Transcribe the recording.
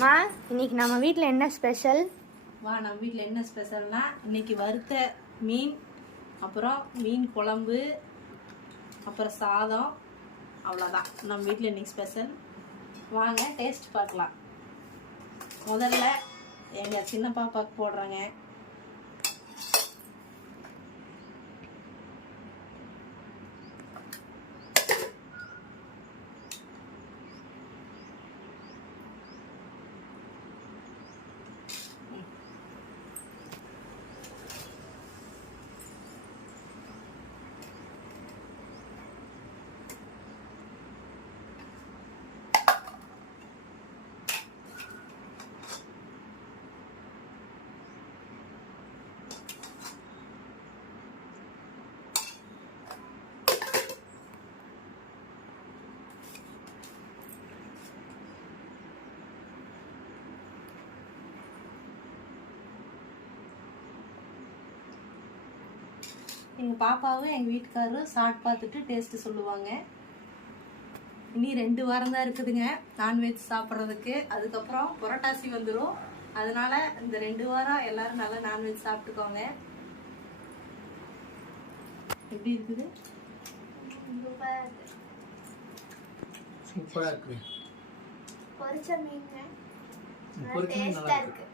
மா இன்னைக்கு நம்ம வீட்டில் என்ன ஸ்பெஷல்? நம்ம வீட்டில் என்ன ஸ்பெஷல்னா இன்னைக்கு வறுத்த மீன், அப்புறம் மீன் குழம்பு, அப்புறம் சாதம், அவ்வளோதான் நம்ம வீட்டில் இன்னைக்கு ஸ்பெஷல். வாங்க டேஸ்ட் பார்க்கலாம். முதல்ல எங்கள் சின்ன பாப்பாவுக்கு போடுறேங்க. எங்கள் பாப்பாவும் எங்கள் வீட்டுக்காரரும் சாப்பிட்டு பார்த்துட்டு டேஸ்ட்டு சொல்லுவாங்க. இனி 2 வாரம் தான் இருக்குதுங்க நான்வெஜ் சாப்பிட்றதுக்கு. அதுக்கப்புறம் புரட்டாசி வந்துடும். அதனால இந்த 2 வாரம் எல்லாரும் நல்லா நான்வெஜ் சாப்பிட்டுக்கோங்க. எப்படி இருக்குது? சூப்பரா இருக்கு. பொரிச்ச மீன் டேஸ்டா இருக்கு.